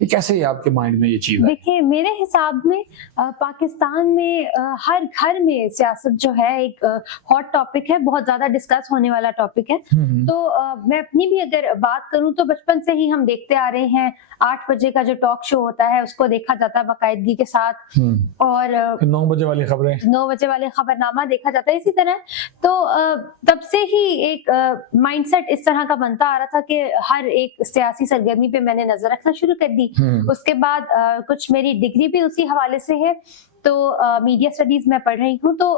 یہ کیسے آپ کے مائنڈ میں یہ چیز ہے؟ دیکھیے میرے حساب میں پاکستان میں ہر گھر میں سیاست جو ہے ایک ہاٹ ٹاپک ہے, بہت زیادہ ڈسکس ہونے والا ٹاپک ہے. تو میں اپنی بھی اگر بات کروں تو بچپن سے ہی ہم دیکھتے آ رہے ہیں 8 بجے کا جو ٹاک شو ہوتا ہے اس کو دیکھا جاتا ہے باقاعدگی کے ساتھ, اور 9 بجے والی خبریں, 9 بجے والے خبرنامہ دیکھا جاتا ہے اسی طرح. تو تب سے ہی ایک مائنڈ سیٹ اس طرح کا بنتا آ رہا تھا کہ ہر ایک سیاسی سرگرمی پہ میں نے نظر رکھنا شروع کر دی. اس کے بعد کچھ میری ڈگری بھی اسی حوالے سے ہے, تو میڈیا اسٹڈیز میں پڑھ رہی ہوں. تو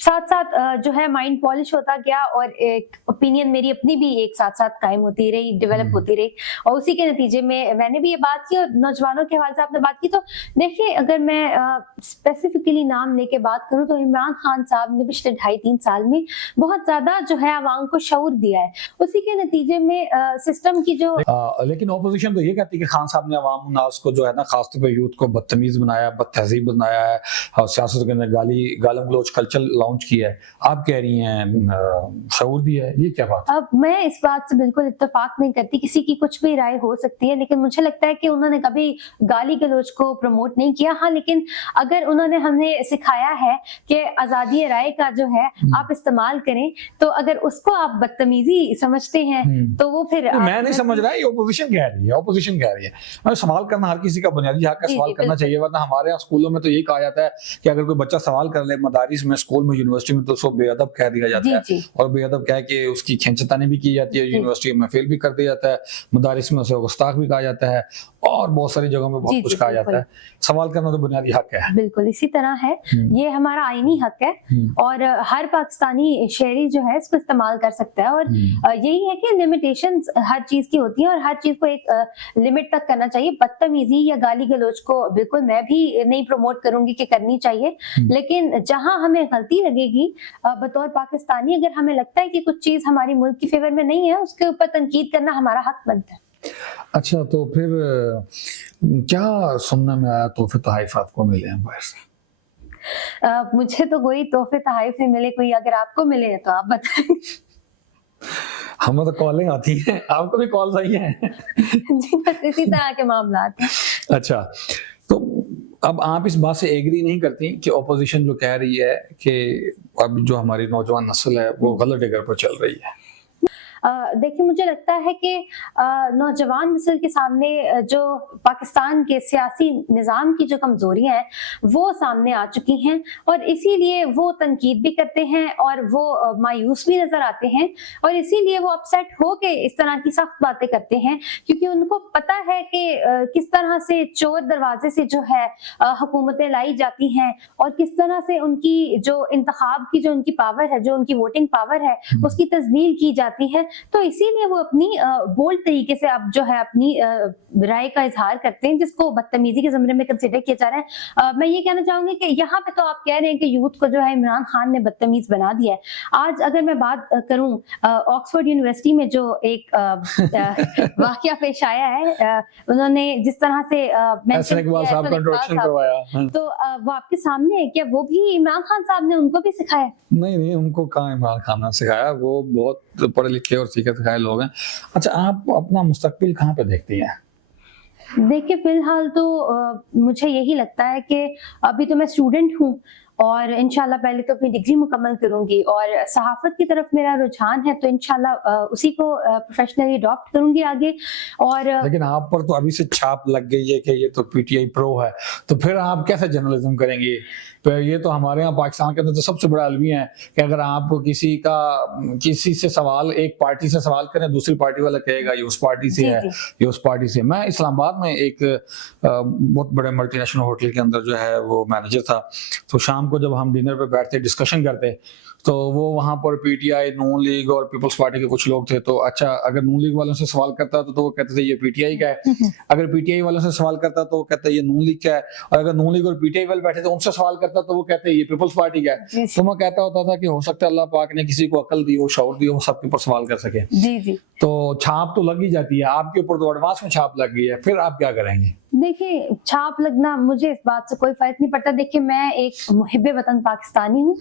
ساتھ ساتھ جو ہے مائنڈ پالش ہوتا گیا, اور ایک اوپینین میری اپنی بھی ایک ساتھ ساتھ قائم ہوتی رہی, ڈیولپ ہوتی رہی, اور اسی کے نتیجے میں نے بھی یہ بات کی. اور نوجوانوں کے حوالے سے آپ نے بات کی, تو دیکھیے اگر میں اسپیسیفکلی نام لے کے بات کروں تو عمران خان صاحب نے پچھلے 2.5-3 سال میں بہت زیادہ جو ہے عوام کو شعور دیا ہے. اسی کے نتیجے میں سسٹم کی جو لیکن اپوزیشن تو یہ کہتی ہے کہ خان صاحب نے عوام الناس کو جو ہے نا, خاص طور پہ یوتھ کو بدتمیز بنایا, بد تہذیب بنایا ہے, اور سیاست کے اندر گالم گلوچ کلچر لانچ کیا ہے. آپ کہہ رہی ہیں شعور دیا ہے, یہ کیا بات؟ اب میں اس بات سے بالکل اتفاق نہیں کرتی, کسی کی کچھ بھی رائے ہو سکتی ہے, لیکن مجھے لگتا ہے کہ انہوں نے کبھی گالی گلوچ کو پروموٹ نہیں کیا. ہاں لیکن اگر انہوں نے ہمیں سکھایا ہے کہ آزادی رائے کا جو ہے آپ استعمال کریں, تو اگر اس کو آپ بدتمیزی سمجھتے ہیں تو وہ پھر میں نہیں سمجھ رہا, یہ اپوزیشن کہہ رہی ہے, اپوزیشن کہہ رہی ہے. سوال کرنا ہر کسی کا بنیادی حق ہے, سوال کرنا چاہیے. ورنہ ہمارے یہاں اسکولوں میں تو یہی کہا جاتا ہے کہ اگر کوئی بچہ سوال کر لے مدارس میں, اسکول میں, یونیورسٹی میں, تو اس کو بے ادب کہہ دیا جاتا ہے, اور بے ادب کہہ کے اس کی کھینچتانی بھی کی جاتی ہے, یونیورسٹی میں فیل بھی کر دیا جاتا ہے, مدارس میں اسے گستاخ بھی کہا جاتا ہے, اور بہت ساری جگہوں میں بہت کچھ کہا جاتا ہے. سوال کرنا تو بنیادی حق ہے. بالکل اسی طرح ہے, یہ ہمارا آئینی حق ہے, اور ہر پاکستانی شہری جو ہے اس کو استعمال کر سکتا ہے. اور یہی ہے کہ لیمیٹیشنز ہر چیز کی ہوتی ہیں, اور ہر چیز کو ایک لمٹ تک کرنا چاہیے. بدتمیزی یا گالی گلوچ کو بالکل میں بھی نہیں پروموٹ کروں گی کہ کرنی چاہیے, لیکن جہاں ہمیں غلطی لگے گی بطور پاکستانی, اگر ہمیں لگتا ہے کہ کچھ چیز ہماری ملک کی فیور میں نہیں ہے, اس کے اوپر تنقید کرنا ہمارا حق بنتا ہے. اچھا, تو پھر کیا سننے میں آیا تحفے تحائف آپ کو ملے ہیں باہر سے؟ مجھے تو کوئی تحفے تحائف نہیں ملے, کوئی اگر آپ کو ملے تو آپ بتائیں. ہمیں تو کالیں آتی ہیں, آپ کو بھی کالز آئی ہیں؟ جی بس اسی طرح کے معاملات ہیں. اچھا, تو اب آپ اس بات سے ایگری نہیں کرتی کہ اپوزیشن جو کہہ رہی ہے کہ اب جو ہماری نوجوان نسل ہے وہ غلط ڈگر پر چل رہی ہے؟ دیکھیں مجھے لگتا ہے کہ نوجوان نسل کے سامنے جو پاکستان کے سیاسی نظام کی جو کمزوریاں ہیں وہ سامنے آ چکی ہیں, اور اسی لیے وہ تنقید بھی کرتے ہیں, اور وہ مایوس بھی نظر آتے ہیں, اور اسی لیے وہ اپسیٹ ہو کے اس طرح کی سخت باتیں کرتے ہیں, کیونکہ ان کو پتہ ہے کہ کس طرح سے چور دروازے سے جو ہے حکومتیں لائی جاتی ہیں, اور کس طرح سے ان کی جو انتخاب کی جو ان کی پاور ہے, جو ان کی ووٹنگ پاور ہے, اس کی تذلیل کی جاتی ہے. تو اسی لیے وہ اپنی بولڈ طریقے سے اب جو ہے اپنی رائے کا اظہار کرتے ہیں, جس کو بدتمیزی کے زمرے میں کنسیڈر کیا جا رہا ہے. میں یہ کہنا چاہوں گی کہ یہاں پہ تو آپ کہہ رہے ہیں کہ یوتھ کو جو ہے عمران خان نے بدتمیز بنا دیا ہے. آج اگر میں بات کروں آکسفورڈ یونیورسٹی میں جو ایک واقعہ پیش آیا ہے, انہوں نے جس طرح سے تو وہ آپ کے سامنے ہے, کیا وہ بھی عمران خان صاحب نے ان کو بھی سکھایا؟ نہیں, ان کو کہاں عمران خان نے سکھایا, وہ بہت پڑھے لکھے اور سیکھے سکھائے لوگ ہیں. اچھا, آپ اپنا مستقبل کہاں پہ دیکھتی ہیں؟ دیکھیے فی الحال تو مجھے یہی لگتا ہے کہ ابھی تو میں اسٹوڈنٹ ہوں, اور انشاءاللہ پہلے تو اپنی ڈگری مکمل کروں گی, اور صحافت کی طرف میرا رجحان ہے, تو انشاءاللہ اسی کو پروفیشنلی اڈاپٹ کروں گی آگے. اور لیکن آپ پر تو ابھی سے چھاپ لگ گئی ہے کہ یہ تو پی ٹی آئی پرو ہے, تو پھر آپ کیسے جرنلزم کریں گے؟ یہ تو ہمارے یہاں پاکستان کے اندر تو سب سے بڑا المیہ ہے کہ اگر آپ کسی سے سوال, ایک پارٹی سے سوال کریں, دوسری پارٹی والا کہے گا یہ اس پارٹی سے ہے, یہ اس پارٹی سے. میں اسلام آباد میں ایک بہت بڑے ملٹی نیشنل ہوٹل کے اندر جو ہے وہ مینیجر تھا, تو شام کو جب ہم ڈنر پہ بیٹھتے ڈسکشن کرتے, تو وہ وہاں پر پی ٹی آئی, نون لیگ اور پیپلز پارٹی کے کچھ لوگ تھے. تو اچھا, اگر نون لیگ والوں سے سوال کرتا تو وہ کہتے تھے یہ پی ٹی آئی کا ہے, اگر پی ٹی آئی والوں سے سوال کرتا تو وہ کہتے ہیں یہ نون لیگ کا ہے, اور اگر نون لیگ اور پی ٹی آئی والے بیٹھے تھے ان سے سوال کرتا تو وہ کہتے ہیں یہ پیپلز پارٹی کا ہے. تو میں کہتا ہوتا تھا کہ ہو سکتا ہے اللہ پاک نے کسی کو عقل دی, وہ شعور دی, وہ سب کے اوپر سوال کر سکے. جی تو چھاپ تو لگ ہی جاتی ہے, آپ کے اوپر تو ایڈوانس میں چھاپ لگ گئی ہے, پھر آپ کیا کریں گے؟ دیکھیں چھاپ لگنا مجھے اس بات سے کوئی فرق نہیں پڑتا. دیکھیں میں ایک محب وطن پاکستانی ہوں,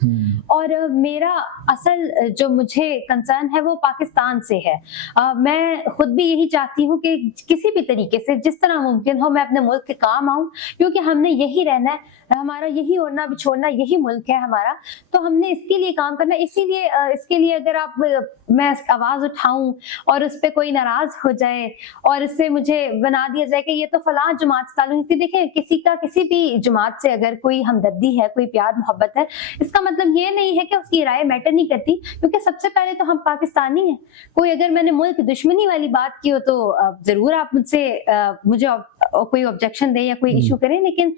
اور میرا اصل جو مجھے کنسرن ہے وہ پاکستان سے ہے. میں خود بھی یہی چاہتی ہوں کہ کسی بھی طریقے سے جس طرح ممکن ہو میں اپنے ملک کے کام آؤں, کیونکہ ہم نے یہی رہنا ہے, ہمارا یہی اڑنا بچھوڑنا یہی ملک ہے ہمارا, تو ہم نے اس کے لیے کام کرنا ہے. اسی لیے اس کے لیے اگر میں آواز اٹھاؤں اور اس پہ کوئی ناراض ہو جائے اور اس سے مجھے بنا دیا جائے کہ یہ تو فلاں جماعت سے تعلق ہے, دیکھیں کسی کا کسی بھی جماعت سے اگر کوئی ہمدردی ہے, کوئی پیار محبت ہے, اس کا مطلب یہ نہیں ہے کہ اس کی رائے میٹر نہیں کرتی, کیونکہ سب سے پہلے تو ہم پاکستانی ہیں. کوئی اگر میں نے ملک دشمنی والی بات کی ہو تو ضرور آپ مجھے کوئی آبجیکشن دیں یا کوئی ایشو کریں, لیکن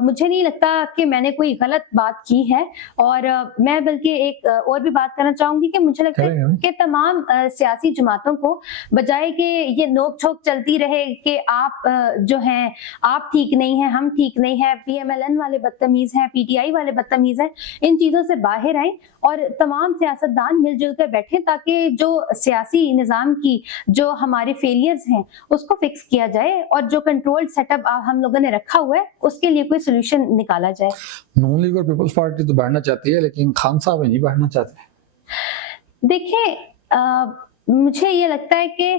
مجھے نہیں لگتا کہ میں نے کوئی غلط بات کی ہے. اور میں بلکہ ایک اور بھی بات کرنا چاہوں گی کہ مجھے لگتا ہے کہ تمام سیاسی جماعتوں کو بجائے کہ یہ نوک جھوک چلتی رہے کہ آپ جو ہیں آپ ٹھیک نہیں ہیں, ہم ٹھیک نہیں ہیں, پی ایم ایل این والے بدتمیز ہیں, پی ٹی آئی والے بدتمیز ہیں, ان چیزوں سے باہر آئیں اور تمام سیاستدان مل جل کر بیٹھیں تاکہ جو سیاسی نظام کی جو ہمارے فیلئرز ہیں اس کو فکس کیا جائے اور جو کنٹرول سیٹ اپ ہم لوگوں نے رکھا ہوا ہے اس کے لیے کوئی سولوشن نکالا جائے. نون لیگ اور پیپلز پارٹی تو بیٹھنا چاہتی ہے لیکن خان صاحب نہیں بیٹھنا چاہتے. دیکھیں مجھے یہ لگتا ہے کہ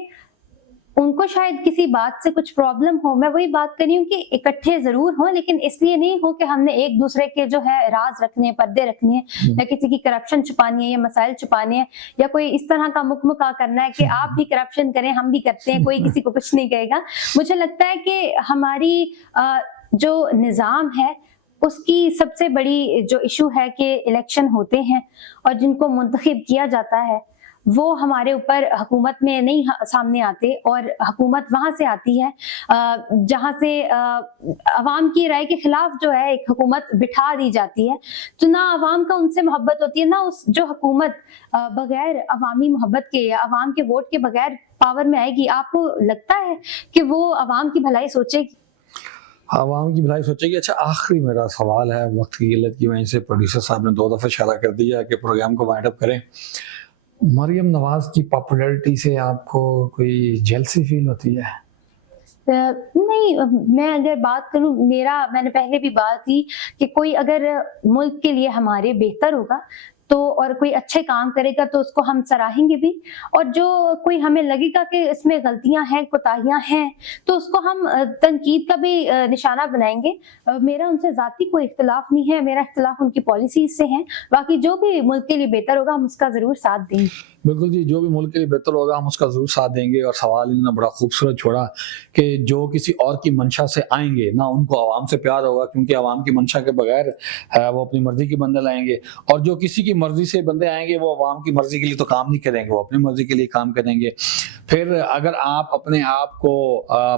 ان کو شاید کسی بات سے کچھ پرابلم ہو. میں وہی بات کر رہی ہوں کہ اکٹھے ضرور ہوں لیکن اس لیے نہیں ہو کہ ہم نے ایک دوسرے کے جو ہے راز رکھنے ہیں, پردے رکھنے ہیں, یا کسی کی کرپشن چھپانی ہے یا مسائل چھپانے ہیں, یا کوئی اس طرح کا مکمکا کرنا ہے کہ آپ بھی کرپشن کریں ہم بھی کرتے ہیں, کوئی کسی کو کچھ نہیں کہے گا. مجھے لگتا ہے کہ ہماری جو نظام ہے اس کی سب سے بڑی جو ایشو ہے کہ الیکشن ہوتے ہیں اور جن کو منتخب کیا جاتا ہے وہ ہمارے اوپر حکومت میں نہیں سامنے آتے, اور حکومت وہاں سے آتی ہے جہاں سے عوام کی رائے کے خلاف جو ہے ایک حکومت بٹھا دی جاتی ہے. تو نہ عوام کا ان سے محبت ہوتی ہے, نہ اس جو حکومت بغیر عوامی محبت کے یا عوام کے ووٹ کے بغیر پاور میں آئے گی, آپ کو لگتا ہے کہ وہ عوام کی بھلائی سوچے گی؟ عوام کی بھلائی سوچے گی. اچھا آخری میرا سوال ہے, وقت کی قلت کی وجہ سے پروڈیوسر صاحب نے 2 دفعہ اشارہ کر دیا کہ پروگرام کو وائنڈ اپ کریں. مریم نواز کی پاپولیرٹی سے آپ کو کوئی جیلسی فیل ہوتی ہے؟ نہیں, میں اگر بات کروں میں نے پہلے بھی بات کی کہ کوئی اگر ملک کے لیے ہمارے بہتر ہوگا تو اور کوئی اچھے کام کرے گا تو اس کو ہم سراہیں گے بھی, اور جو کوئی ہمیں لگے گا کہ اس میں غلطیاں ہیں, کوتاہیاں ہیں, تو اس کو ہم تنقید کا بھی نشانہ بنائیں گے. میرا ان سے ذاتی کوئی اختلاف نہیں ہے, میرا اختلاف ان کی پالیسیز سے ہے. باقی جو بھی ملک کے لیے بہتر ہوگا ہم اس کا ضرور ساتھ دیں گے. بالکل جی, جو بھی ملک کے لیے بہتر ہوگا ہم اس کا ضرور ساتھ دیں گے. اور سوال انہوں نے بڑا خوبصورت چھوڑا کہ جو کسی اور کی منشا سے آئیں گے نہ ان کو عوام سے پیار ہوگا, کیونکہ عوام کی منشا کے بغیر وہ اپنی مرضی کے بندے لائیں گے, اور جو کسی کی مرضی سے بندے آئیں گے وہ عوام کی مرضی کے لیے تو کام نہیں کریں گے, وہ اپنی مرضی کے لیے کام کریں گے. پھر اگر آپ اپنے آپ کو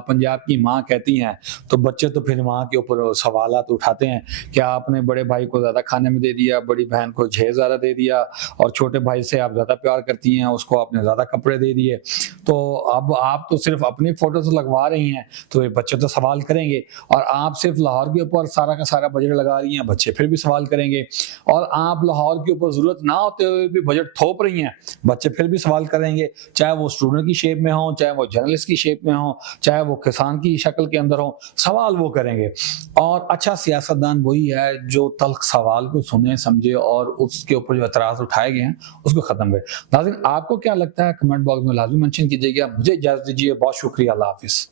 پنجاب کی ماں کہتی ہیں تو بچے تو پھر ماں کے اوپر سوالات اٹھاتے ہیں کہ آپ نے بڑے بھائی کو زیادہ کھانے میں دے دیا, بڑی بہن کو جہیز زیادہ دے دیا, اور چھوٹے بھائی سے آپ زیادہ پیار کرتی ہیں, اس کو آپ نے زیادہ کپڑے دے دیے. تو اب آپ تو صرف اپنی فوٹوز لگوا رہی ہیں تو یہ بچے تو سوال کریں گے, اور آپ صرف لاہور کے اوپر سارا کا سارا بجٹ لگا رہی ہیں, بچے پھر بھی سوال کریں گے. اور آپ لاہور کے اوپر ضرورت نہ ہوتے ہوئے بھی بجٹ تھوپ رہی ہیں, بچے پھر بھی سوال کریں گے, چاہے وہ اسٹوڈنٹ کی شیپ میں ہوں, چاہے وہ جرنلسٹ کی شیپ میں ہوں, چاہے وہ کسان کی شکل کے اندر ہوں, سوال وہ کریں گے. اور اچھا سیاستدان وہی ہے جو تلخ سوال کو سنے سمجھے اور اس کے اوپر جو اعتراض اٹھائے گئے ہیں اس کو ختم کرے. ناظرین آپ کو کیا لگتا ہے کمنٹ باکس میں لازمی منشن کیجیے گا. مجھے اجازت دیجیے, بہت شکریہ, اللہ حافظ.